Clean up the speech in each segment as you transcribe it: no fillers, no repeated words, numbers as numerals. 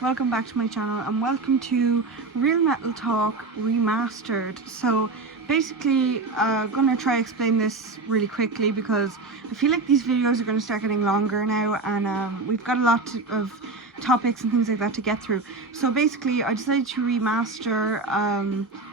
Welcome back to my channel and welcome to Real Metal Talk Remastered. So basically I'm gonna try to explain this really quickly because I feel like these videos are going to start getting longer now, and we've got a lot of topics and things like that to get through. So basically I decided to remaster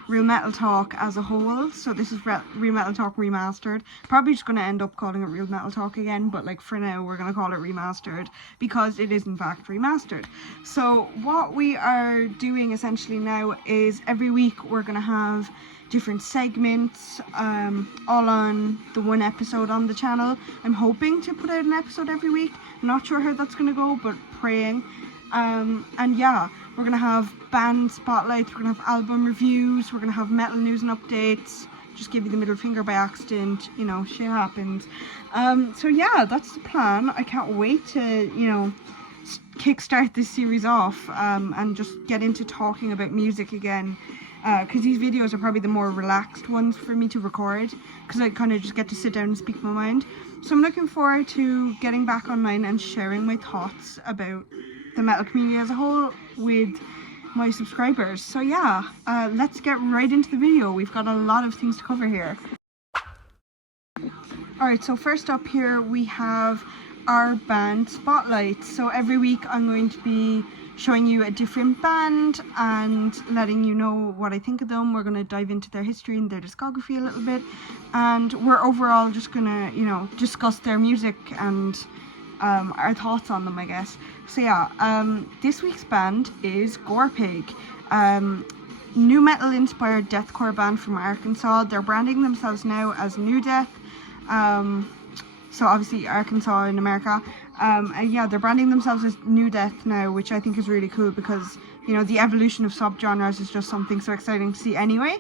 Real Metal Talk as a whole. So this is Real Metal Talk Remastered. Probably just going to end up calling it Real Metal Talk again, but like for now we're going to call it Remastered because it is in fact remastered. So what we are doing essentially now is every week we're going to have different segments, all on the one episode on the channel. I'm hoping to put out an episode every week. I'm not sure how that's going to go, but praying. And yeah, we're going to have band spotlights, we're going to have album reviews, we're going to have metal news and updates. Just give you the middle finger by accident, you know, shit happens. So yeah, that's the plan. I can't wait to, you know, kickstart this series off and just get into talking about music again, because these videos are probably the more relaxed ones for me to record because I kind of just get to sit down and speak my mind. So I'm looking forward to getting back online and sharing my thoughts about the metal community as a whole with my subscribers. So yeah, let's get right into the video. We've got a lot of things to cover here. Alright, so first up here we have our band spotlight. So every week I'm going to be showing you a different band and letting you know what I think of them. We're going to dive into their history and their discography a little bit, and we're overall just gonna, you know, discuss their music and our thoughts on them, I guess. So yeah, this week's band is Gorepig, new metal inspired deathcore band from Arkansas. They're branding themselves now as New Death. So obviously Arkansas in America. And yeah, they're branding themselves as New Death now, which I think is really cool because, you know, the evolution of subgenres is just something so exciting to see anyway.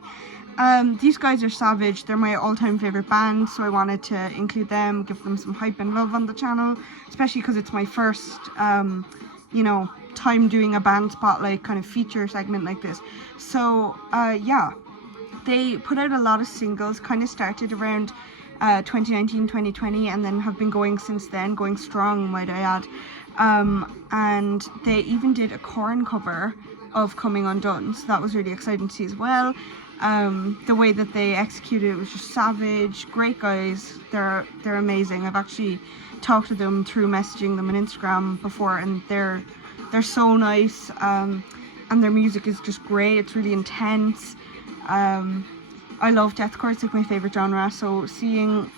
These guys are savage. They're my all-time favorite band, so I wanted to include them, give them some hype and love on the channel, especially because it's my first, you know, time doing a band spotlight kind of feature segment like this. So yeah, they put out a lot of singles, kind of started around 2019, 2020, and then have been going since then, going strong, might I add. And they even did a Korn cover of Coming Undone, so that was really exciting to see as well. The way that they executed it was just savage. Great guys, they're amazing. I've actually talked to them through messaging them on Instagram before, and they're so nice, and their music is just great. It's really intense. I love deathcore, it's like my favourite genre, so seeing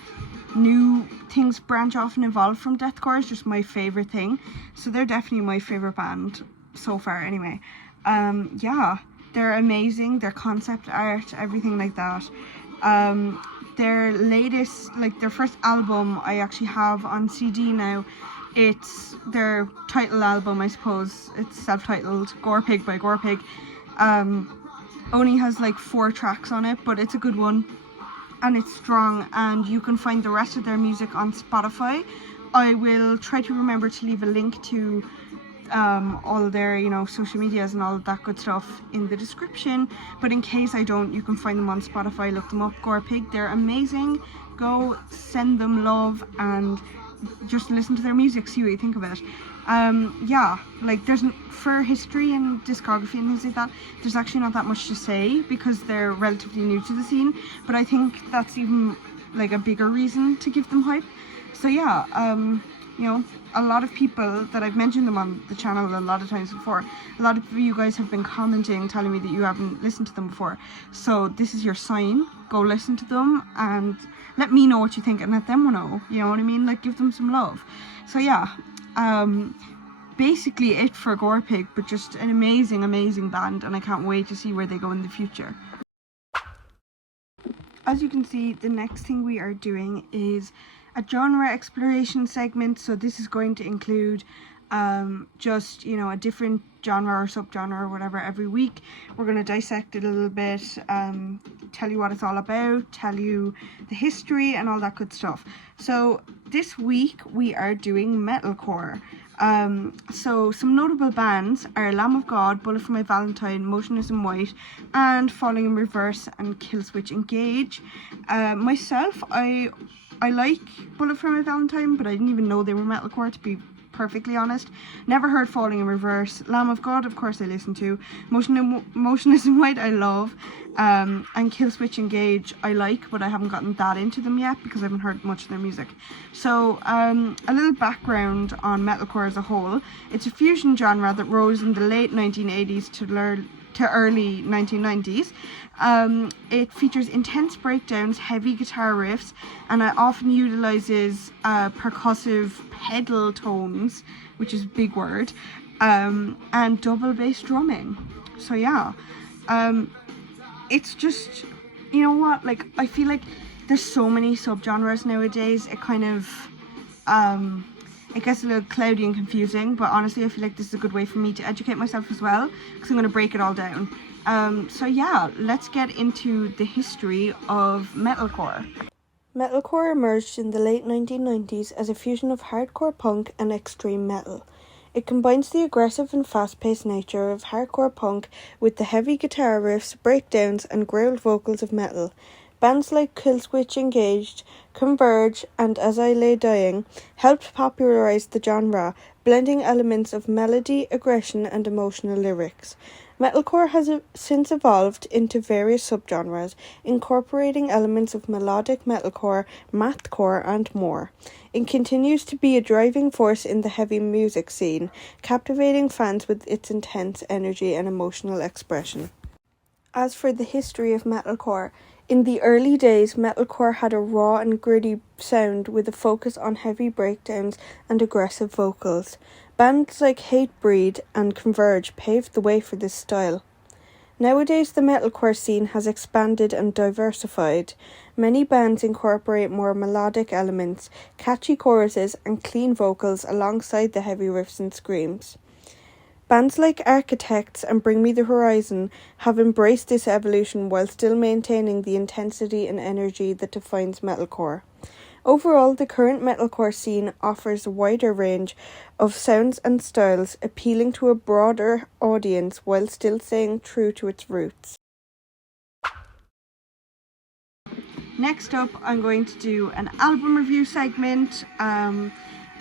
new things branch off and evolve from deathcore is just my favourite thing. So they're definitely my favourite band so far anyway. Yeah, they're amazing, their concept art, everything like that. Their latest, like their first album I actually have on CD now. It's their title album, I suppose. It's self-titled, Gorepig by Gorepig. Only has like 4 tracks on it, but it's a good one and it's strong, and you can find the rest of their music on Spotify. I will try to remember to leave a link to all their, you know, social medias and all of that good stuff in the description, but in case I don't, you can find them on Spotify. Look them up, Gorepig. They're amazing. Go send them love and just listen to their music, see what you think of it. Yeah, like for history and discography and things like that, there's actually not that much to say because they're relatively new to the scene, but I think that's even like a bigger reason to give them hype. So yeah, you know, a lot of people that I've mentioned them on the channel a lot of times before, a lot of you guys have been commenting, telling me that you haven't listened to them before, so this is your sign. Go listen to them and let me know what you think and let them know, you know what I mean, like give them some love. So yeah, basically it for Gorepig, but just an amazing band, and I can't wait to see where they go in the future. As you can see, the next thing we are doing is a genre exploration segment. So this is going to include just, you know, a different genre or subgenre or whatever every week. We're going to dissect it a little bit, tell you what it's all about, tell you the history and all that good stuff. So this week we are doing metalcore. So some notable bands are Lamb of God, Bullet for My Valentine, Motionless in White, and Falling in Reverse and Killswitch Engage. Myself, I like Bullet for My Valentine, but I didn't even know they were metalcore, to be perfectly honest. Never heard Falling in Reverse. Lamb of God, of course, I listen to. Motionless in White, I love. And Killswitch Engage, I like, but I haven't gotten that into them yet because I haven't heard much of their music. So, a little background on metalcore as a whole. It's a fusion genre that rose in the late 1980s to early 1990s. It features intense breakdowns, heavy guitar riffs, and it often utilizes percussive pedal tones, which is a big word, and double bass drumming. So yeah, it's just, you know what, like, I feel like there's so many subgenres nowadays. It kind of it gets a little cloudy and confusing, but honestly I feel like this is a good way for me to educate myself as well, because I'm going to break it all down. So yeah, let's get into the history of metalcore. Metalcore emerged in the late 1990s as a fusion of hardcore punk and extreme metal. It combines the aggressive and fast-paced nature of hardcore punk with the heavy guitar riffs, breakdowns, and growled vocals of metal. Bands like Killswitch Engage, Converge, and As I Lay Dying helped popularize the genre, blending elements of melody, aggression, and emotional lyrics. Metalcore has since evolved into various subgenres, incorporating elements of melodic metalcore, mathcore, and more. It continues to be a driving force in the heavy music scene, captivating fans with its intense energy and emotional expression. As for the history of metalcore, in the early days, metalcore had a raw and gritty sound with a focus on heavy breakdowns and aggressive vocals. Bands like Hatebreed and Converge paved the way for this style. Nowadays, the metalcore scene has expanded and diversified. Many bands incorporate more melodic elements, catchy choruses, and clean vocals alongside the heavy riffs and screams. Bands like Architects and Bring Me the Horizon have embraced this evolution while still maintaining the intensity and energy that defines metalcore. Overall, the current metalcore scene offers a wider range of sounds and styles, appealing to a broader audience while still staying true to its roots. Next up, I'm going to do an album review segment.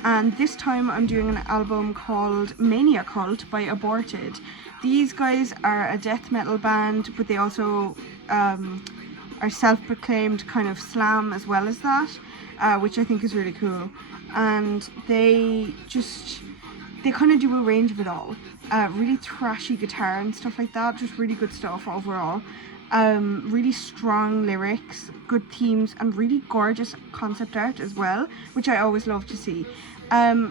And this time I'm doing an album called Mania Cult by Aborted. These guys are a death metal band, but they also are self-proclaimed kind of slam as well as that, which I think is really cool. And they kind of do a range of it all. Really thrashy guitar and stuff like that, just really good stuff overall. Really strong lyrics, good themes, and really gorgeous concept art as well, which I always love to see.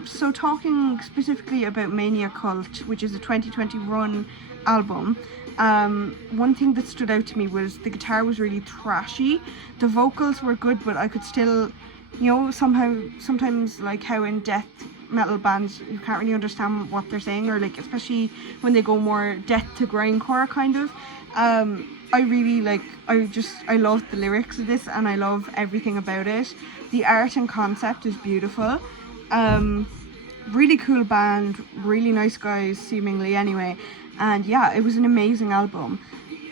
So talking specifically about Mania Cult, which is a 2021 album, one thing that stood out to me was the guitar was really thrashy. The vocals were good, but I could still, you know, sometimes like how in death metal bands you can't really understand what they're saying, or like especially when they go more death to grindcore kind of. I really I love the lyrics of this, and I love everything about it. The art and concept is beautiful. Really cool band, really nice guys seemingly anyway, and yeah, it was an amazing album.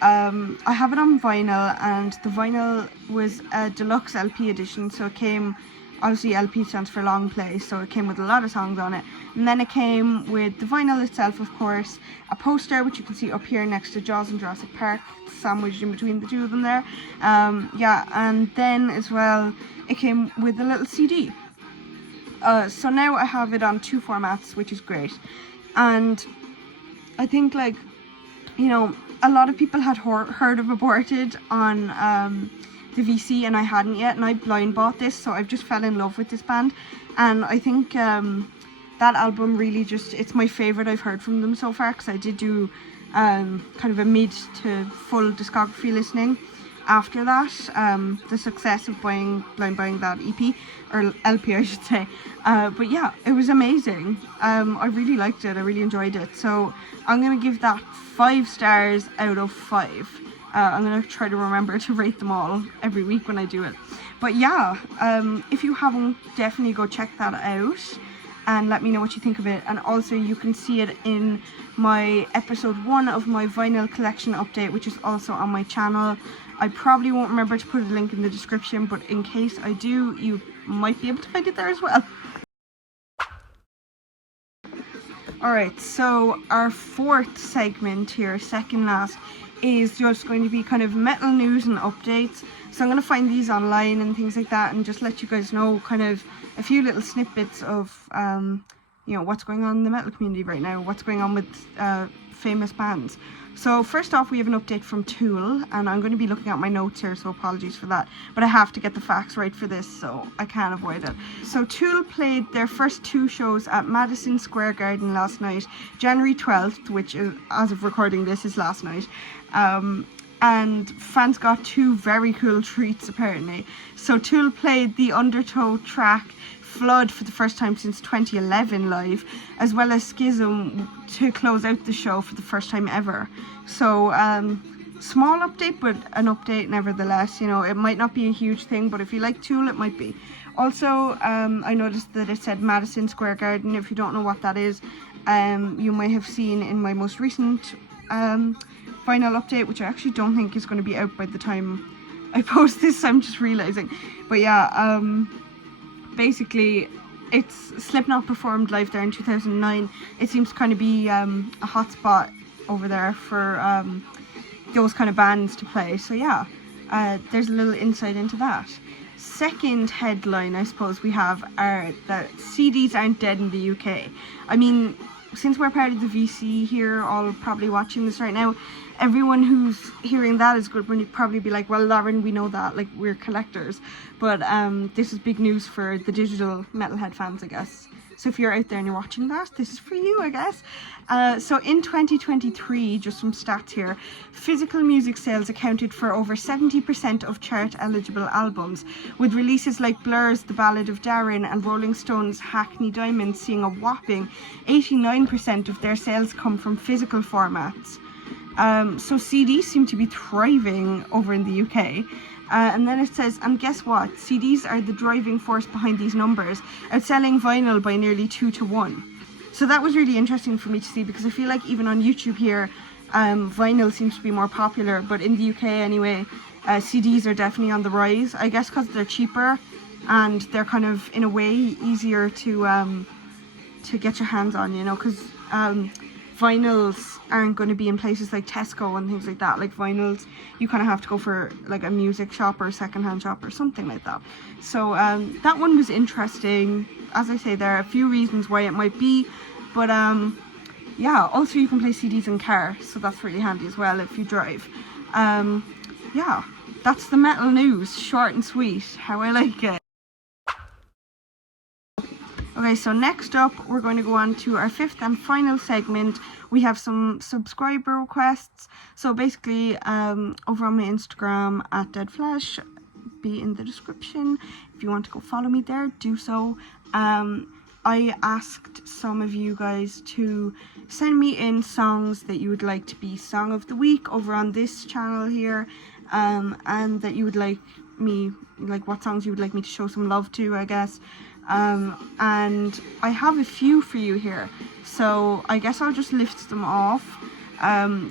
I have it on vinyl, and the vinyl was a deluxe LP edition, so it came, obviously LP stands for long play, so it came with a lot of songs on it, and then it came with the vinyl itself, of course, a poster which you can see up here next to Jaws and Jurassic Park, sandwiched in between the two of them there. And then as well it came with a little CD. So now I have it on 2 formats, which is great. And I think, like, you know, a lot of people had heard of Aborted on the VC, and I hadn't yet, and I blind bought this, so I've just fell in love with this band. And I think that album really it's my favourite I've heard from them so far, because I did do kind of a mid to full discography listening. after that, the success of buying that EP, or LP I should say. But yeah, it was amazing. I really liked it, I really enjoyed it. So I'm going to give that 5 stars out of 5. I'm going to try to remember to rate them all every week when I do it. But yeah, if you haven't, definitely go check that out and let me know what you think of it. And also you can see it in my episode 1 of my vinyl collection update, which is also on my channel. I probably won't remember to put a link in the description, but in case I do, you might be able to find it there as well. Alright, so our 4th segment here, second last, is just going to be kind of metal news and updates. So I'm going to find these online and things like that, and just let you guys know kind of a few little snippets of you know, what's going on in the metal community right now, what's going on with famous bands. So first off, we have an update from Tool, and I'm going to be looking at my notes here, so apologies for that, but I have to get the facts right for this, so I can't avoid it. So Tool played their first 2 shows at Madison Square Garden last night, January 12th, which is, as of recording this, is last night. And fans got 2 very cool treats apparently. So Tool played the Undertow track Flood for the first time since 2011 live, as well as Schism to close out the show for the first time ever. So small update, but an update nevertheless. You know, it might not be a huge thing, but if you like Tool, it might be. Also, I noticed that it said Madison Square Garden. If you don't know what that is, you might have seen in my most recent vinyl update, which I actually don't think is going to be out by the time I post this, I'm just realizing. But yeah, basically it's Slipknot performed live there in 2009. It seems to kind of be a hot spot over there for those kind of bands to play. So yeah, there's a little insight into that. Second headline I suppose we have are that CDs aren't dead in the UK. I mean, since we're part of the VC here, all probably watching this right now, everyone who's hearing that is good, when you'd probably be like, well, Lauren, we know that, like, we're collectors. But this is big news for the digital metalhead fans, I guess. So if you're out there and you're watching that, this is for you, I guess. So in 2023, just some stats here, physical music sales accounted for over 70% of chart-eligible albums, with releases like Blur's The Ballad of Darren and Rolling Stone's Hackney Diamonds seeing a whopping 89% of their sales come from physical formats. So CDs seem to be thriving over in the UK. And then it says, and guess what? CDs are the driving force behind these numbers, outselling vinyl by nearly 2 to 1. So that was really interesting for me to see, because I feel like even on YouTube here, vinyl seems to be more popular, but in the UK anyway, CDs are definitely on the rise. I guess because they're cheaper and they're kind of, in a way, easier to get your hands on, you know, because vinyls aren't going to be in places like Tesco and things like that. Like vinyls, you kind of have to go for like a music shop or a secondhand shop or something like that. So that one was interesting. As I say, there are a few reasons why it might be, but yeah, also you can play CDs in car, so that's really handy as well if you drive. Yeah, that's the metal news, short and sweet, how I like it. Okay, so next up, we're going to go on to our 5th and final segment. We have some subscriber requests. So basically, over on my Instagram at deadflash, be in the description. If you want to go follow me there, do so. I asked some of you guys to send me in songs that you would like to be Song of the Week over on this channel here, and that you would like me, like what songs you would like me to show some love to, I guess. And I have a few for you here, so I guess I'll just list them off.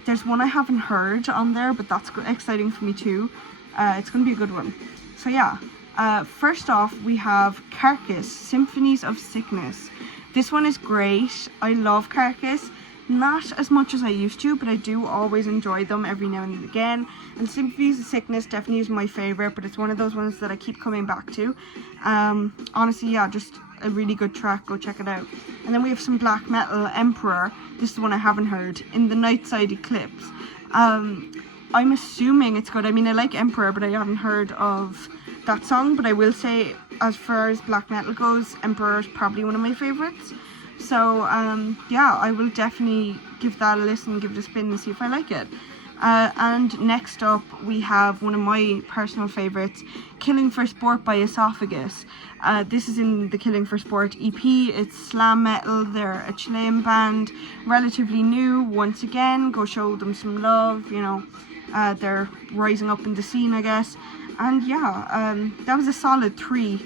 There's one I haven't heard on there, but that's exciting for me too. It's gonna be a good one. So yeah, first off we have Carcass, Symphonies of Sickness. This one is great. I love Carcass. Not as much as I used to, but I do always enjoy them every now and again. And Symphonies of Sickness definitely is my favourite, but it's one of those ones that I keep coming back to. Honestly, yeah, just a really good track. Go check it out. And then we have some black metal, Emperor. This is the one I haven't heard. In the Nightside Eclipse. I'm assuming it's good. I mean, I like Emperor, but I haven't heard of that song. But I will say, as far as black metal goes, Emperor is probably one of my favourites. So yeah, I will definitely give that a listen, give it a spin and see if I like it. And next up we have one of my personal favourites, Killing for Sport by Esophagus. This is in the Killing for Sport EP. It's slam metal. They're a Chilean band, relatively new. Once again, go show them some love, you know. They're rising up in the scene, I guess. And yeah, that was a solid 3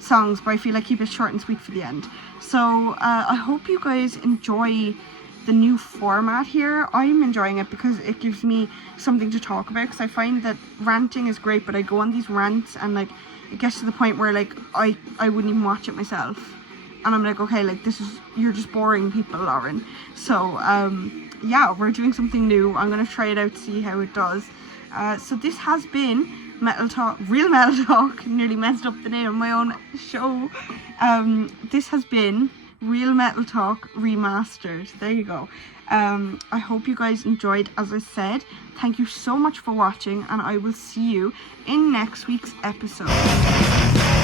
songs, but I feel like keep it short and sweet for the end. So I hope you guys enjoy the new format here. I'm enjoying it because it gives me something to talk about, because I find that ranting is great, but I go on these rants and like it gets to the point where like I wouldn't even watch it myself, and I'm like, okay, like you're just boring people, Lauren. So yeah, we're doing something new. I'm gonna try it out, see how it does. So this has been Metal Talk, Real Metal Talk. Nearly messed up the name of my own show. This has been Real Metal Talk Remastered. There you go. I hope you guys enjoyed. As I said, thank you so much for watching, and I will see you in next week's episode.